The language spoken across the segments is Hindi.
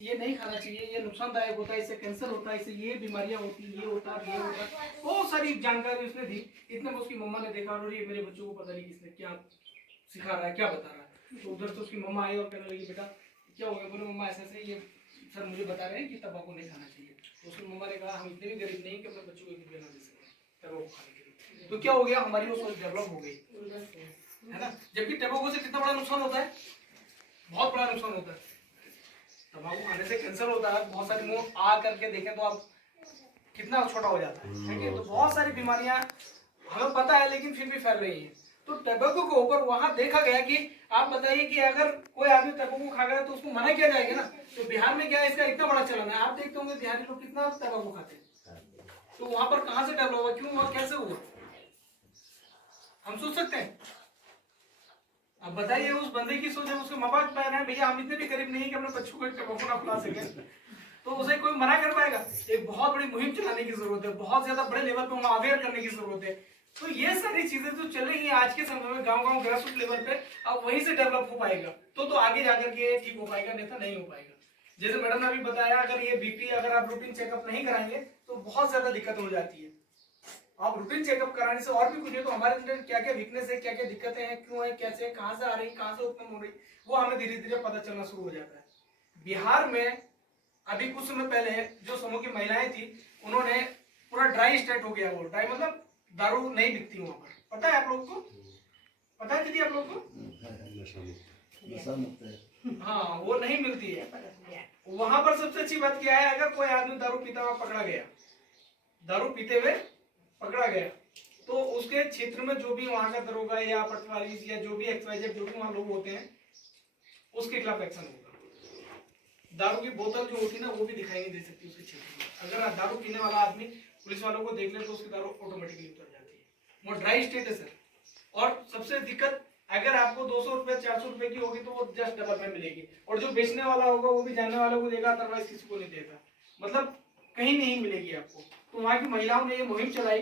ये नहीं खाना चाहिए, ये नुकसानदायक होता है, इससे कैंसर होता है, इससे ये बीमारियां होती है, ये होता है, ये होता है, बहुत सारी जानकारी उसने दी। इतने में उसकी मम्मा ने देखा और ये मेरे बच्चों को पता नहीं किसने क्या सिखा रहा है, क्या बता रहा है। तो उधर से उसकी मम्मा आई और कहने लगी बेटा क्या हो गया। बोले मम्मा ऐसे ऐसे ये सर मुझे बता रहे हैं कि तंबाकू नहीं खाना चाहिए। तो उसकी मम्मा ने कहा हम इतने भी गरीब नहीं कि अपने बच्चों को एक रुपया ना दे सकें तंबाकू खाने के लिए। तो क्या हो गया, हमारी वो सोच डेवलप हो गई है ना। जबकि तंबाकू से कितना बड़ा नुकसान होता है, बहुत बड़ा नुकसान होता है। तंबाकू खाने से कैंसर होता है। बहुत सारे मुंह आ करके देखें तो आप कितना छोटा हो जाता है कि तो बहुत सारी बीमारियां हमें पता है लेकिन फिर भी फैल रही है। तो टैबेको के ऊपर वहां देखा गया कि आप बताइए कि अगर कोई आदमी टैबेको खा गया तो उसको मना किया जाएगा ना। तो बिहार में क्या है, इसका इतना बड़ा चलन है। आप देखते होंगे बिहारी लोग कितना टैबेको खाते हैं। तो वहां पर कहां से डेवलप हुआ, क्यों हुआ, कैसे हुआ, हम सोच सकते हैं। अब बताइए उस बंदे की सोच है, उसके माँ बाप कह रहे हैं भैया हम इतने भी गरीब नहीं कि अपने बच्चों को टैबेको ना खिला सके, तो उसे कोई मना कर पाएगा। एक बहुत बड़ी मुहिम चलाने की जरूरत है, बहुत ज्यादा बड़े लेवल पे वहां अवेयर करने की जरूरत है। तो ये सारी चीजें जो चल रही है आज के समय में गांव गांव ग्रास रूट लेवल पे, अब वहीं से डेवलप हो पाएगा तो आगे जाकर के ठीक हो पाएगा, नहीं तो नहीं हो पाएगा। जैसे मैडम ने अभी बताया, अगर ये बीपी अगर आप रूटीन चेकअप नहीं कराएंगे तो बहुत ज्यादा दिक्कत हो जाती है। आप रूटीन चेकअप कराने से और भी कुछ है तो हमारे अंदर क्या क्या वीकनेस है, क्या क्या दिक्कतें हैं, क्यों है, कैसे, कहां से आ रही, कहां से उत्पन्न हो रही, वो हमें धीरे धीरे पता चलना शुरू हो जाता है। बिहार में अभी कुछ समय पहले जो समूह की महिलाएं थी, उन्होंने पूरा ड्राई स्टेट हो गया। वो ड्राई मतलब दारू नहीं बिकती वहां पर, पता है आप लोग को, पता है दीदी आप लोग को? हाँ वो नहीं मिलती है वहां पर। सबसे अच्छी बात क्या है, अगर कोई आदमी दारू पीता हुआ पकड़ा गया, दारू पीते हुए पकड़ा गया, तो उसके क्षेत्र में जो भी वहां का दरोगा या पटवारी या जो भी एक्सवाइजेड जो भी वहां लोग होते हैं, उसके खिलाफ एक्शन होगा। दारू की बोतल जो होती है ना वो भी दिखाई नहीं दे सकती उसके क्षेत्र में। अगर दारू पीने वाला आदमी पुलिस वालों को देख ले तो उसकी दारू ऑटोमेटिकली उतर जाती है। वो ड्राई स्टेट है सर। और सबसे दिक्कत, अगर आपको 200 रुपए 400 रुपए की होगी तो वो जस्ट डबल में मिलेगी, और जो बेचने वाला होगा वो भी जानने वालों को देगा, अदरवाइज किसी को नहीं देगा, मतलब कहीं नहीं मिलेगी आपको। तो वहां की महिलाओं ने ये मुहिम चलाई,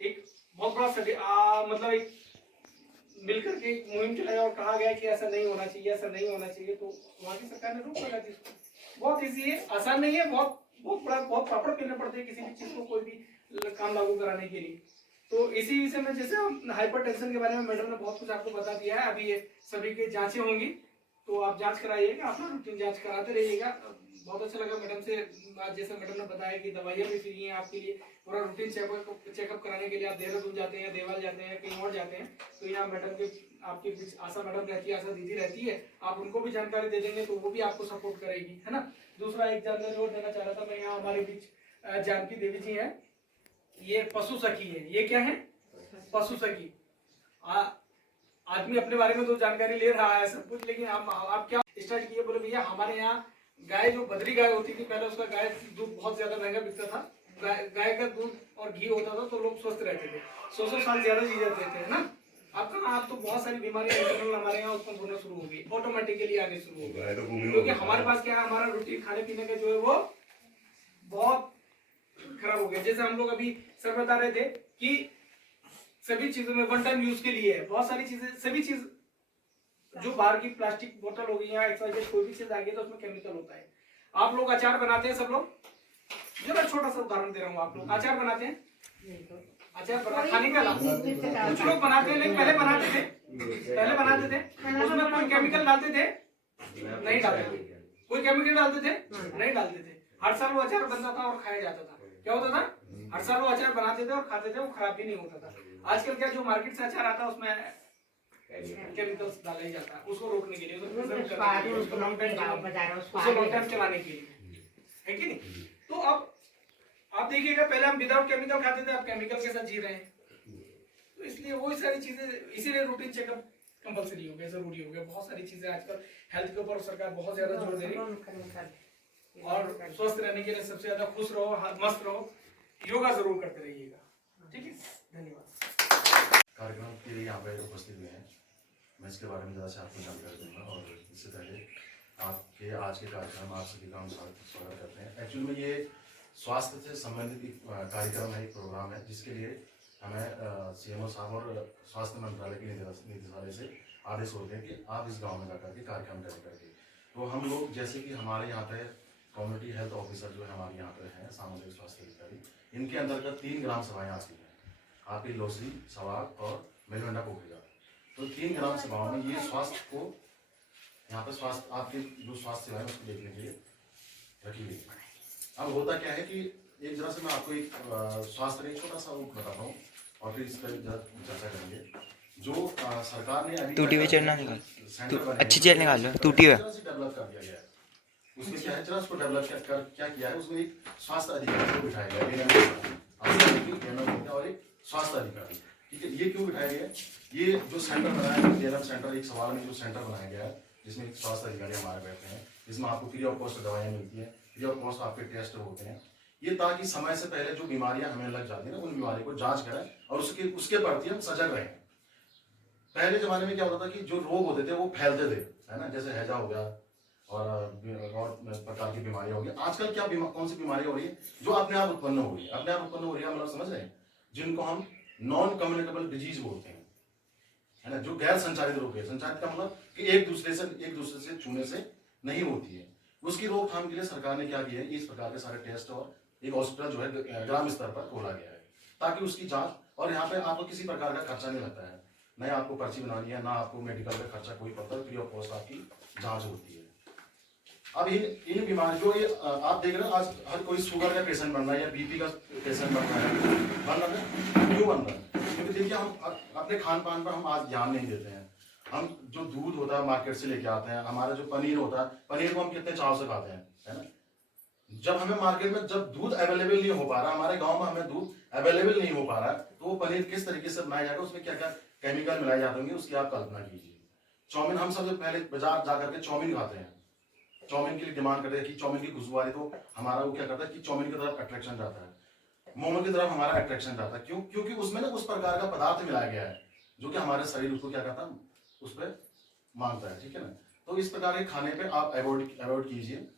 एक बहुत बड़ा मतलब एक मिलकर के एक मुहिम चलाई और कहा गया कि ऐसा नहीं होना चाहिए, ऐसा नहीं होना चाहिए। तो वहां की सरकार ने रोक लगा दी इसको। बहुत इजी है, आसान नहीं है, बहुत बहुत बड़ा बहुत पापड़ पीने पड़ते हैं किसी भी चीज को, कोई भी काम लागू कराने के लिए। तो इसी विषय में जैसे हम हाइपरटेंशन के बारे में मैडम ने बहुत कुछ आपको बता दिया है। अभी ये सभी की जांचें होंगी तो आप जांच कराइएगा, अपना रूटीन जांच कराते रहिएगा। बहुत अच्छा लगा मैडम से आज, जैसे मैडम ने बताया कि दवाइयाँ भी फ्री हैं आपके लिए। पूरा रूटीन चेकअप कराने के लिए आप देहरादून जाते हैं, देवाल जाते हैं, कहीं और जाते हैं, तो यहाँ मैडम के आपके बीच आशा मैडम रहती है, आशा दीदी रहती है, आप उनको भी जानकारी दे देंगे तो वो भी आपको सपोर्ट करेगी, है ना। दूसरा एक जानकारी और देना चाह रहा था मैं, यहाँ हमारे बीच जानकी देवी जी है, ये पशु सखी है। ये क्या है, पशु सखी। आदमी अपने बारे में तो जानकारी ले रहा है सब कुछ, लेकिन आप क्या स्टार्ट किए, बोले भैया हमारे यहाँ गाय जो बदरी गाय होती थी पहले, उसका गाय दूध बहुत ज्यादा महंगा बिकता था। गाय का दूध और घी होता था तो लोग स्वस्थ रहते थे, 100 साल ज्यादा जी जाते थे, है ना। अब कहाँ, आप तो बहुत सारी बीमारियां हमारे यहाँ उत्पन्न होना शुरू हो गई, ऑटोमेटिकली आने शुरू हो गई, क्योंकि हमारे पास क्या है, हमारा रूटीन खाने पीने का जो है वो बहुत खराब हो गया। जैसे हम लोग अभी सर बता रहे थे कि सभी चीजों में वन टाइम यूज के लिए है, बहुत सारी चीजें, सभी चीज जो बाहर की प्लास्टिक बोतल होगी या एक्सवाइजेड कोई भी चीज आ गई तो उसमें केमिकल होता है। आप लोग अचार बनाते हैं, सब लोग, जरा छोटा सा उदाहरण दे रहा हूँ, आप लोग अचार बनाते हैं, अचार बना खाने का कुछ लोग बनाते हैं, लेकिन पहले बनाते थे, उसमें कोई केमिकल डालते थे, नहीं डालते थे, कोई केमिकल डालते थे, नहीं डालते थे। हर साल वो अचार बनता था और खाया जाता था। क्या होता था, हर साल वो अचार बनाते थे और खाते थे, वो खराब भी नहीं होता था। आजकल क्या, जो मार्केट से अचार आता है उसमें केमिकल्स डाला ही जाता है, उसको रोकने के लिए, उसको लॉन्ग टाइम चलाने के लिए, है कि नहीं। तो अब आप देखिएगा, पहले हम विदाउट केमिकल खाते थे, अब केमिकल के साथ जी रहे हैं। तो इसलिए वही सारी चीजें, इसीलिए रूटीन चेकअप कंपलसरी हो गया, जरूरी हो गया। बहुत सारी चीजें आजकल हेल्थ के ऊपर सरकार बहुत ज्यादा जोर दे रही, और स्वस्थ रहने के लिए सबसे ज्यादा खुश रहो, मस्त रहो, योगा जरूर करते रहिएगा। ठीक है, धन्यवाद। कार्यक्रम के लिए यहाँ पे उपस्थित हुए हैं, मैं इसके बारे में ज़्यादा से आपको जानकारी दूंगा। और इससे पहले आपके आज के कार्यक्रम आप सभी का हम स्वागत करते हैं। एक्चुअली में ये स्वास्थ्य से संबंधित एक कार्यक्रम है, एक प्रोग्राम है, जिसके लिए हमें CMO साहब और स्वास्थ्य मंत्रालय के निदेशालय से आदेश होते हैं कि आप इस गांव में जाकर के कार्यक्रम करें करके। तो हम लोग, जैसे कि हमारे यहाँ पे कम्युनिटी हेल्थ ऑफिसर जो है हमारे यहाँ पे हैं, सामुदायिक स्वास्थ्य अधिकारी, इनके अंतर्गत 3 ग्राम सभाएं आती हैं, आपकी लोसरी, सवाग और मेलवंडा पोखरीगा। तो 3 ग्राम सभाओं में ये स्वास्थ्य को, यहाँ पे स्वास्थ्य आपके जो स्वास्थ्य सेवाएं उसको देखने के लिए रखी गई है। अब होता क्या है कि एक जरा से मैं आपको एक स्वास्थ्य का एक छोटा सा वो बताता हूँ और फिर इस पर चर्चा करेंगे। जो सरकार ने अभी टूटी हुई चेयर ना निकाल, सेंटर बनाए अच्छी चेयर निकाल लो, टूटी हुई। डेवलप कर दिया गया है। उसमें क्या है, जरा उसको डेवलप क्या किया है, उसमें एक स्वास्थ्य अधिकारी को बिठाया गया है और एक स्वास्थ्य अधिकारी। ठीक है, ये क्यों बिठाया गया है? ये जो सेंटर बनाया है, जेएलएम सेंटर, एक सवाल में जो सेंटर बनाया गया है जिसमें एक स्वास्थ्य अधिकारी हमारे बैठे हैं, जिसमें आपको फ्री ऑफ कॉस्ट दवाइयाँ मिलती हैं, फ्री ऑफ कॉस्ट आपके टेस्ट होते हैं, ये ताकि समय से पहले जो बीमारियां हमें लग जाती है ना, उन बीमारियों को जांच करें और उसके प्रति हम सजग रहें। पहले जमाने में क्या होता था कि जो रोग होते थे वो फैलते थे, है ना, जैसे हैजा हो गया और प्रकार की बीमारियां हो गई। आजकल क्या कौन सी बीमारी हो रही है जो अपने आप उत्पन्न हो रही है, अपने आप उत्पन्न हो रही है, मतलब समझ रहे हैं, जिनको हम नॉन कम्युनिकेबल डिजीज बोलते हैं, है ना, जो गैर संचारित रोग है। संचारित का मतलब कि एक दूसरे से छूने से नहीं होती है। उसकी रोकथाम के लिए सरकार ने क्या किया है, इस प्रकार के सारे टेस्ट और एक हॉस्पिटल जो है ग्राम स्तर पर खोला गया है ताकि उसकी जांच, और यहाँ पे आपको किसी प्रकार का खर्चा नहीं लगता है, न आपको पर्ची बनानी है, ना आपको मेडिकल का खर्चा कोई पड़ता है, फ्री ऑफ कॉस्ट आपकी जांच होती है। अब इन बीमारी जो ये आप देख रहे हो, आज हर कोई शुगर का पेशेंट बन रहा है या बीपी का पेशेंट बन रहा है, क्यों बन रहा है? क्योंकि देखिए हम अपने खान पान पर हम आज ध्यान नहीं देते हैं। हम जो दूध होता है मार्केट से लेके आते हैं, हमारा जो पनीर होता है, पनीर को हम कितने चाव से खाते हैं, है ना। जब हमें मार्केट में जब दूध अवेलेबल नहीं हो पा रहा, हमारे गांव में हमें दूध अवेलेबल नहीं हो पा रहा, तो वो पनीर किस तरीके से बनाया जाएगा, उसमें क्या क्या केमिकल मिलाए जाते होंगे, उसकी आप कल्पना कीजिए। चाउमीन, हम सबसे पहले बाजार जाकर के चाउमीन खाते हैं, चाउमीन के लिए डिमांड करते हैं कि चाउमीन की खुशबू आ रही, तो हमारा वो क्या करता है कि चाउमीन की तरफ अट्रैक्शन जाता है, मोमो की तरफ हमारा अट्रैक्शन जाता है। क्यों? क्योंकि उसमें ना उस प्रकार का पदार्थ मिलाया गया है जो कि हमारे शरीर उसको क्या करता है, उस पर मांगता है, ठीक है ना। तो इस प्रकार के खाने पे आप अवॉइड कीजिए।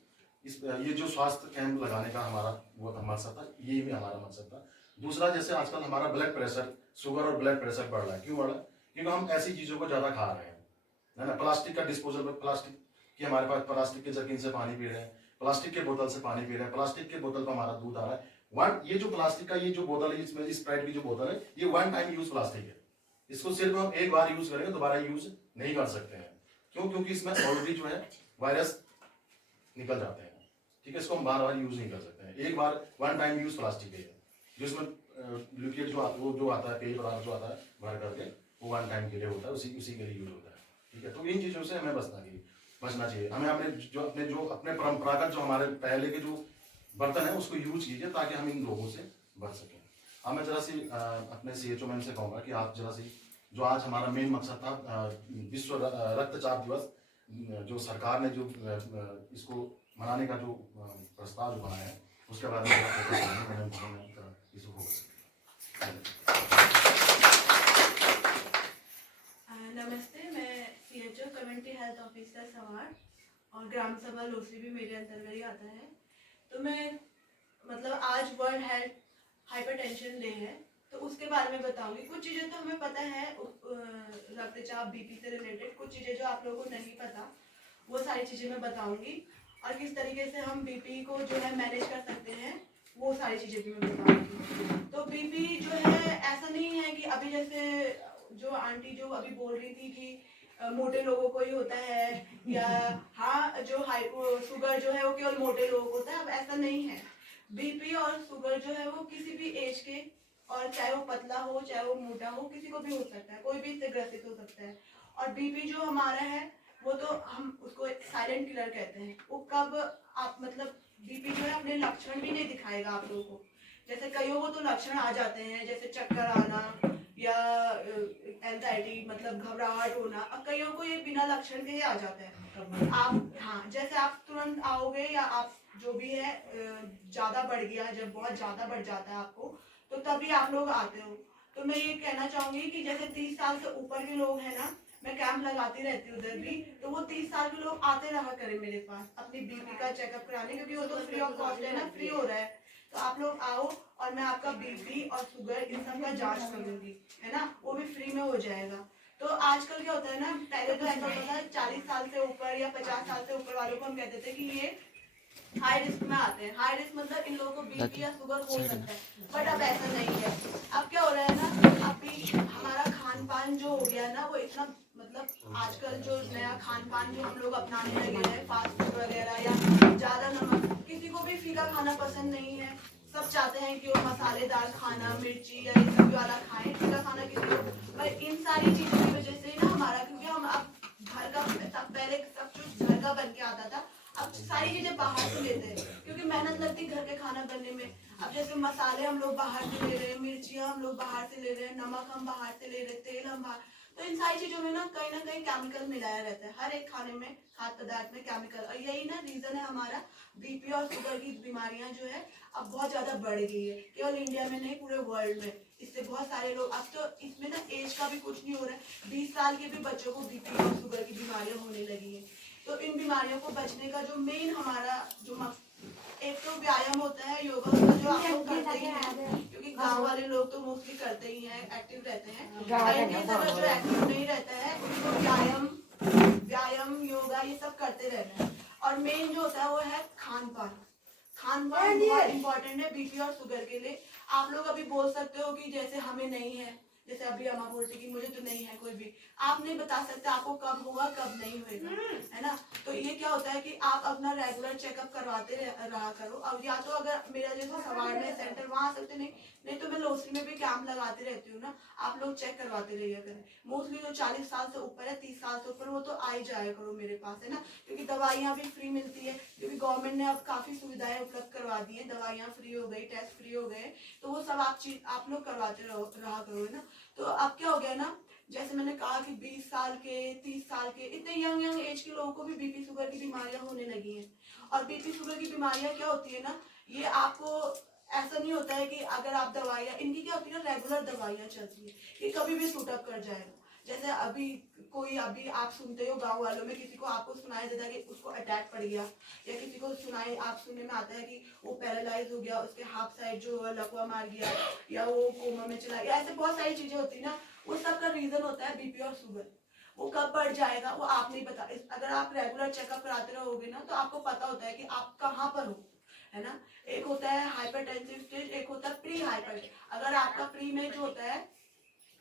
ये जो स्वास्थ्य कैंप लगाने का हमारा वो मकसद था, ये भी हमारा मकसद था। दूसरा, जैसे आजकल हमारा ब्लड प्रेशर, शुगर और ब्लड प्रेशर बढ़ रहा है। क्यों बढ़ रहा है? क्योंकि हम ऐसी चीजों को ज्यादा खा रहे हैं, है ना। प्लास्टिक का डिस्पोजल, प्लास्टिक की हमारे पास प्लास्टिक के जर्किन से पानी पी रहे हैं, प्लास्टिक के बोतल से पानी पी रहे हैं, प्लास्टिक के बोतल पर हमारा दूध आ रहा है। ये जो प्लास्टिक का ये जो बोतल है, इसमें स्प्राइट की जो बोतल है, ये वन टाइम यूज प्लास्टिक है। इसको सिर्फ हम एक बार यूज करेंगे, दोबारा यूज नहीं कर सकते हैं। क्यों? क्योंकि इसमें ऑलरेडी जो है वायरस निकल जाते हैं, ठीक है। इसको हम बार बार यूज नहीं कर सकते हैं। एक बार वन टाइम यूज प्लास्टिक है, जिसमें लिक्विड जो आता है, पेय पदार्थ जो आता है भर करके, वो वन टाइम के लिए होता है, उसी के लिए यूज होता है, ठीक है। तो इन चीजों से हमें बचना चाहिए। हमें अपने परंपरागत जो हमारे पहले के जो बर्तन है उसको यूज कीजिए ताकि हम इन रोगों से बच सकें। अब मैं जरा सी अपने CHO मैम से कहूँगा कि आप जरा सी, जो आज हमारा मेन मकसद था, विश्व रक्तचाप दिवस, जो सरकार ने जो इसको मनाने का जो प्रस्ताव जो बनाया है, उसके बारे में नमस्ते, मैं CHO कम्युनिटी हेल्थ ऑफिसर सवार और ग्राम सभा लोसरी भी मेरे अंतर्गत ही आता है। तो मैं मतलब आज वर्ल्ड हेल्थ हाइपरटेंशन डे है, तो उसके बारे में बताऊंगी। कुछ चीज़ें तो हमें पता है रक्तचाप बीपी से रिलेटेड, कुछ चीज़ें जो आप लोगों को नहीं पता वो सारी चीज़ें मैं बताऊंगी, और किस तरीके से हम बीपी को जो है मैनेज कर सकते हैं वो सारी चीज़ें भी मैं बताऊंगी। तो बीपी जो है ऐसा नहीं है कि अभी जैसे जो आंटी जो अभी बोल रही थी कि मोटे लोगों को ही होता है, या हाँ जो शुगर जो है वो केवल मोटे लोगों को होता है, अब ऐसा नहीं है। बीपी और शुगर जो है वो किसी भी एज के, और चाहे वो पतला हो चाहे वो मोटा हो, किसी को भी हो सकता है, कोई भी इससे ग्रसित हो सकता है। और बीपी जो हमारा है वो तो हम उसको साइलेंट किलर कहते हैं। वो कब आप मतलब बीपी जो है अपने लक्षण भी नहीं दिखाएगा आप लोगों को। जैसे कईयों को तो लक्षण आ जाते हैं, जैसे चक्कर आना या एंजाइटी मतलब घबराहट होना, और कईयों को ये बिना लक्षण के ही आ जाता है। आप हाँ, जैसे आप तुरंत आओगे या आप जो भी है ज्यादा बढ़ गया, जब बहुत ज्यादा बढ़ जाता है आपको, तो तभी आप लोग आते हो। तो मैं ये कहना चाहूंगी कि जैसे 30 साल से ऊपर के लोग हैं ना, मैं कैंप लगाती रहती हूँ उधर भी, तो वो 30 साल के लोग आते रहा करें मेरे पास अपनी बीपी का चेकअप कराने, क्योंकि वो तो फ्री ऑफ कॉस्ट है ना, फ्री हो रहा है। तो आप लोग आओ और मैं आपका बीपी और शुगर इन सब का जांच करूंगी, है ना, वो भी फ्री में हो जाएगा। तो आजकल क्या होता है ना, पहले तो ऐसा होता था 40 साल से ऊपर या 50 साल से ऊपर वालों को हम कहते थे कि ये हाई रिस्क में आते हैं। हाई रिस्क मतलब इन लोगों को बीपी या शुगर हो सकता है, बट अब ऐसा नहीं है। अब क्या हो रहा है ना, अभी हमारा खान पान जो हो गया है ना, वो इतना मतलब आजकल जो नया खान पान जो हम लोग अपनाने लगे हैं, फास्ट फूड वगैरह या ज्यादा नमक, किसी को भी फीका खाना पसंद नहीं है। सब चाहते हैं कि वो मसालेदार खाना, मिर्ची या ये सब वाला खाएं। फीका खाना किसी को, पर इन सारी चीजों की वजह से ना हमारा, क्योंकि हम अब घर का पहले सब कुछ घर का बन के आता था, अब सारी चीजें बाहर से लेते हैं, क्योंकि मेहनत लगती है घर के खाना बनने में। अब जैसे मसाले हम लोग बाहर से ले रहे हैं, मिर्चियाँ हम लोग बाहर से ले रहे हैं, नमक हम बाहर से ले रहे हैं, तेल हम बाहर, तो इन सारी चीजों में ना कहीं केमिकल मिलाया रहता है। हर एक खाने में, खाद्य पदार्थ में केमिकल, और यही ना रीजन है हमारा बीपी और शुगर की बीमारियां जो है अब बहुत ज्यादा बढ़ गई है। केवल इंडिया में नहीं, पूरे वर्ल्ड में इससे बहुत सारे लोग, अब तो इसमें ना एज का भी कुछ नहीं हो रहा है, 20 साल के भी बच्चों को बीपी और शुगर की बीमारियां होने लगी है। तो इन बीमारियों को बचने का जो मेन हमारा जो एक तो व्यायाम होता है, योगा होता है, जो आप लोग करते ही हैं, क्योंकि गांव वाले लोग तो मोस्टली करते ही हैं, एक्टिव रहते हैं। अगर जो एक्टिव नहीं रहता है उनको व्यायाम योगा ये सब करते रहना है। और मेन जो होता है वो है खान पान। खान पान बहुत इम्पोर्टेंट है बीपी और शुगर के लिए। आप लोग अभी बोल सकते हो कि जैसे हमें नहीं है, जैसे अभी अम्मा बोलती कि मुझे तो नहीं है कोई भी, आप नहीं बता सकते आपको कब होगा कब नहीं होगा, है ना। तो ये क्या होता है कि आप अपना रेगुलर चेकअप करवाते रहा करो। अब या तो अगर मेरा जैसे सवार में सेंटर वहां आ सकते, नहीं तो मैं लोसरी में भी कैंप लगाती रहती हूँ ना, आप लोग चेक करवाते रहिए करें। मोस्टली जो 40 साल से ऊपर है, 30 साल से ऊपर, वो तो आ ही जाया करो मेरे पास, है ना, क्योंकि दवाइयाँ भी फ्री मिलती है, क्योंकि गवर्नमेंट ने अब काफी सुविधाएं उपलब्ध करवा दी है, दवाइयाँ फ्री हो गई, टेस्ट फ्री हो गए, तो वो सब आप लोग करवाते रहा करो, है ना। तो अब क्या हो गया ना, जैसे मैंने कहा कि 20 साल के, 30 साल के, इतने यंग एज के लोगों को भी बीपी शुगर की बीमारियां होने लगी हैं। और बीपी शुगर की बीमारियां क्या होती है ना, ये आपको ऐसा नहीं होता है कि अगर आप दवाइयाँ, इनकी क्या होती है ना, रेगुलर दवाइयाँ चलती है, ये कभी भी सूट अप कर जाएगा। जैसे अभी आप सुनते हो गांव वालों में, किसी को आपको सुनाई देता है कि उसको अटैक पड़ गया, या किसी को आप सुनने में आता है कि वो पैरालाइज हो गया, उसके हाफ साइड जो लकवा मार गया, या वो कोमा में चला गया, ऐसे बहुत सारी चीजें होती है ना, वो सब का रीजन होता है बीपी और शुगर। वो कब बढ़ जाएगा वो आप नहीं पता। अगर आप रेगुलर चेकअप कराते रहोगे ना, तो आपको पता होता है कि आप कहाँ पर हो, है ना। एक होता है हाइपरटेंसिव स्टेज, एक होता है प्री हाइपर। अगर आपका प्री में जो होता है,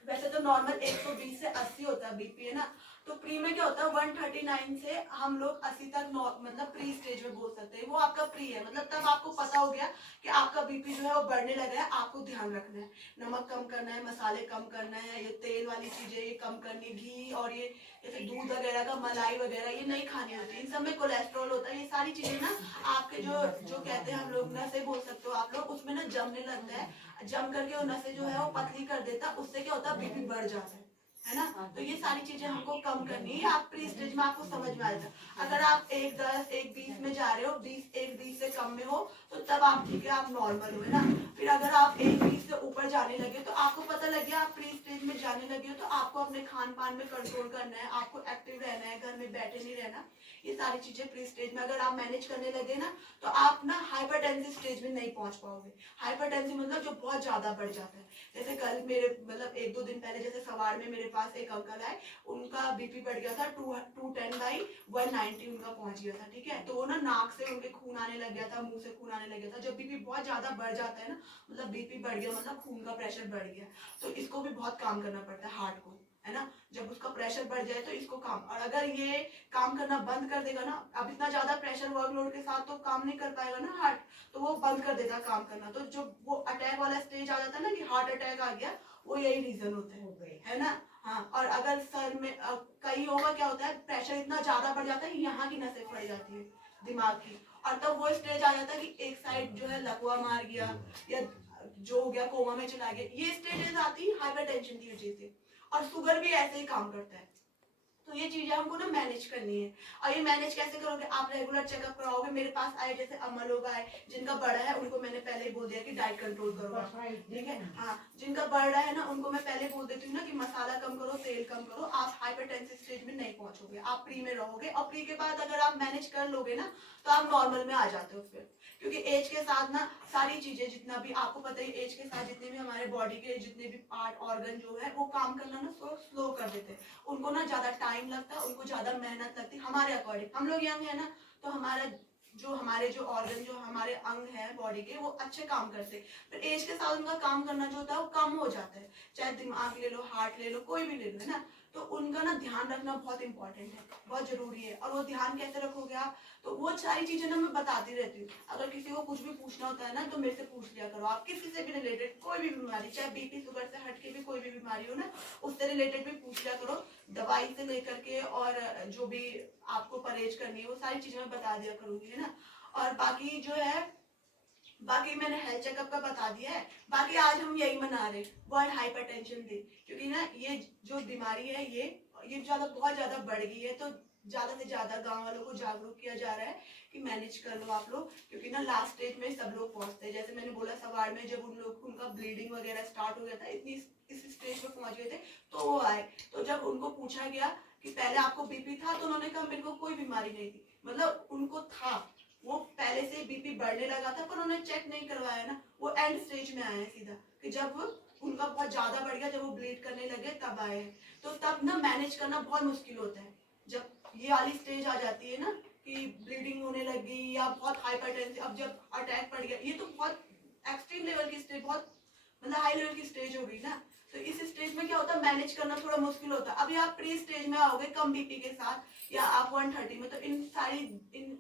वैसे तो नॉर्मल 120 से 80 होता है बीपी, है ना, तो प्री में क्या होता है 139 से हम लोग 80 तक मतलब प्री स्टेज में बोल सकते हैं, वो आपका प्री है, मतलब तब आपको पता हो गया कि आपका बीपी जो है वो बढ़ने लगा है, आपको ध्यान रखना है, नमक कम करना है, मसाले कम करना है, ये तेल वाली चीजें ये कम करनी, घी और ये जैसे दूध वगैरह का, मलाई वगैरह ये नहीं खानी होती, इन सब में कोलेस्ट्रॉल होता है, ये सारी चीजें ना आपके जो कहते हैं हम लोग नसें बोल सकते हो आप लोग, उसमें ना जमने लगता है, जम करके वो नसें जो है वो पतली कर देता है, उससे क्या होता है बीपी बढ़ जाता है ना। तो ये सारी चीजें हमको कम करनी है। आप प्री स्टेज में आपको समझ में आएगा। अगर आप 1-10 1-20 में जा रहे हो, 1-20 से कम में हो, तो तब आप ठीक है, आप नॉर्मल हो, है ना। फिर अगर आप 1-20 से ऊपर जाने लगे, तो आपको पता लग गया आप प्री स्टेज में जाने लगे हो, तो आपको अपने खान पान में कंट्रोल करना है, आपको एक्टिव रहना है, घर में बैठे नहीं रहना। ये सारी चीजें प्री स्टेज में अगर आप मैनेज करने लगे ना, तो आप ना हाइपरटेंसिव स्टेज में नहीं पहुंच पाओगे। हाइपरटेंसिव मतलब जो बहुत ज्यादा बढ़ जाता है। जैसे कल मेरे मतलब 1-2 दिन पहले जैसे सवार में मेरे पास एक अंकल आए, उनका बीपी बढ़ गया था 210/190 उनका पहुंच गया था, ठीक है। तो वो ना नाक से उनके खून आने लग गया था, मुंह से खून आने लग गया था। जब बीपी बहुत ज्यादा बढ़ जाता है ना, मतलब बीपी बढ़ गया मतलब खून का प्रेशर बढ़ गया, तो इसको भी बहुत काम करना पड़ता है हार्ट को, है ना। जब उसका प्रेशर बढ़ जाए तो इसको काम, और अगर ये काम करना बंद कर देगा ना, अब इतना ज्यादा प्रेशर वर्कलोड के साथ तो काम नहीं कर पाएगा ना हार्ट, तो वो बंद कर देता काम करना। तो जो वो अटैक वाला स्टेज आ जाता है ना कि हार्ट अटैक आ गया, वो यही रीजन होता है ना। हाँ, और अगर सर में कई होगा क्या होता है, प्रेशर इतना ज्यादा बढ़ जाता है, यहाँ की नसें फट जाती है दिमाग की, और तब वो स्टेज आ जाता है कि एक साइड जो है लकवा मार गया, या जो हो गया कोमा में चला गया। ये स्टेजेस आती है हाइपरटेंशन की वजह से, और शुगर भी ऐसे ही काम करता है। तो ये चीजें हमको ना मैनेज करनी है। और ये मैनेज कैसे करोगे, आप रेगुलर चेकअप कराओगे। मेरे पास आए जैसे अम्मा लोग आए जिनका बड़ा है, उनको मैंने पहले ही बोल दिया कि डाइट कंट्रोल करो, ठीक है। हाँ, जिनका बढ़ रहा है ना, उनको मैं पहले बोल देती हूँ ना कि मसाला कम करो, तेल कम करो, आप हाइपरटेंसिव स्टेज में नहीं पहुंचोगे, आप प्री में रहोगे। और प्री के बाद अगर आप मैनेज कर लोगे ना, तो आप नॉर्मल में आ जाते हो फिर, क्योंकि एज के साथ ना सारी चीजें, जितना भी आपको पता है, एज के साथ जितने भी हमारे बॉडी के जितने भी पार्ट ऑर्गन जो है वो काम करना ना स्लो कर देते हैं। उनको ना ज्यादा टाइम लगता है, उनको ज्यादा मेहनत लगती है। हमारे अकॉर्डिंग हम लोग यंग है ना, तो हमारा जो हमारे जो ऑर्गन जो हमारे अंग है बॉडी के वो अच्छे काम करते हैं। फिर एज के साथ उनका काम करना जो होता है वो कम हो जाता है, चाहे दिमाग ले लो, हार्ट ले लो, कोई भी ले लो, है ना। तो उनका ना ध्यान रखना बहुत इंपॉर्टेंट है, बहुत जरूरी है। और वो ध्यान कैसे रखोगे आप, तो वो सारी चीजें ना मैं बताती रहती हूँ। अगर किसी को कुछ भी पूछना होता है ना तो मेरे से पूछ लिया करो आप, किसी से भी रिलेटेड कोई भी बीमारी, चाहे बीपी शुगर से हट के भी कोई भी बीमारी हो ना, उससे रिलेटेड भी पूछ लिया करो। दवाई से लेकर के और जो भी आपको परहेज करनी है वो सारी चीजें मैं बता दिया करूंगी, है ना। और बाकी जो है, बाकी मैंने हेल्थ चेकअप का बता दिया है। बाकी आज हम यही मना रहे वर्ल्ड हाइपरटेंशन डे, क्योंकि ना ये जो बीमारी है ये बहुत ज्यादा बढ़ गई है। तो ज्यादा से ज्यादा गांव वालों को जागरूक किया जा रहा है कि मैनेज कर लो आप लोग, क्योंकि ना लास्ट स्टेज में सब लोग पहुंचते हैं। जैसे मैंने बोला सवार में जब उनका ब्लीडिंग वगैरह स्टार्ट हो गया था, इतनी इस स्टेज पे पहुंच गए थे, तो वो आए। तो जब उनको पूछा गया कि पहले आपको बीपी था, तो उन्होंने कहा मेरे को कोई बीमारी नहीं थी। मतलब उनको था, वो पहले से बीपी बढ़ने लगा था पर उन्होंने चेक नहीं करवाया ना, वो एंड स्टेज में आए सीधा, कि जब उनका बहुत ज्यादा बढ़ गया, जब वो ब्लीड करने लगे तब आए। तो तब ना मैनेज करना बहुत मुश्किल होता है, जब ये वाली स्टेज आ जाती है ना कि ब्लीडिंग होने लगी या बहुत हाइपरटेंशन, अब जब अटैक पड़ गया, ये तो बहुत एक्सट्रीम लेवल की स्टेज, बहुत मतलब हाई लेवल की स्टेज हो गई ना। तो इस स्टेज में क्या होता है, मैनेज करना थोड़ा मुश्किल होता है। अभी आप प्री स्टेज में आओगे कम बीपी के साथ या आप 130 में, तो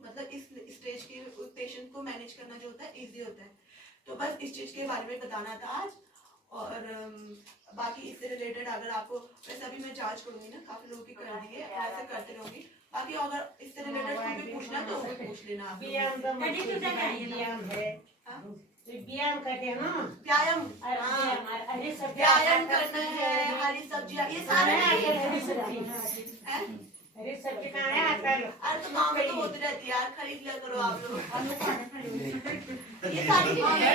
मतलब इस स्टेज के पेशेंट को मैनेज करना जो होता है इजी होता है। तो बस इस चीज के बारे में बताना था आज। और बाकी इससे रिलेटेड अगर आपको, वैसे अभी मैं जांच करूंगी ना, काफी लोगों की कर दी है, ऐसे करते रहूंगी। बाकी अगर इससे रिलेटेड कुछ भी पूछना है तो पूछ लेना आप। व्यायाम करते हैं ना, व्यायाम, हरी सब्जी, व्यायाम करना है, हरी सब्जियां, ये सारे हरी सब्जी, हैं। हरी सब्जी कहाँ है आजकल? अरे तो गाँव में तो होती रहती है यार, खरीद लिया करो आप लोग। ये सारी चीजें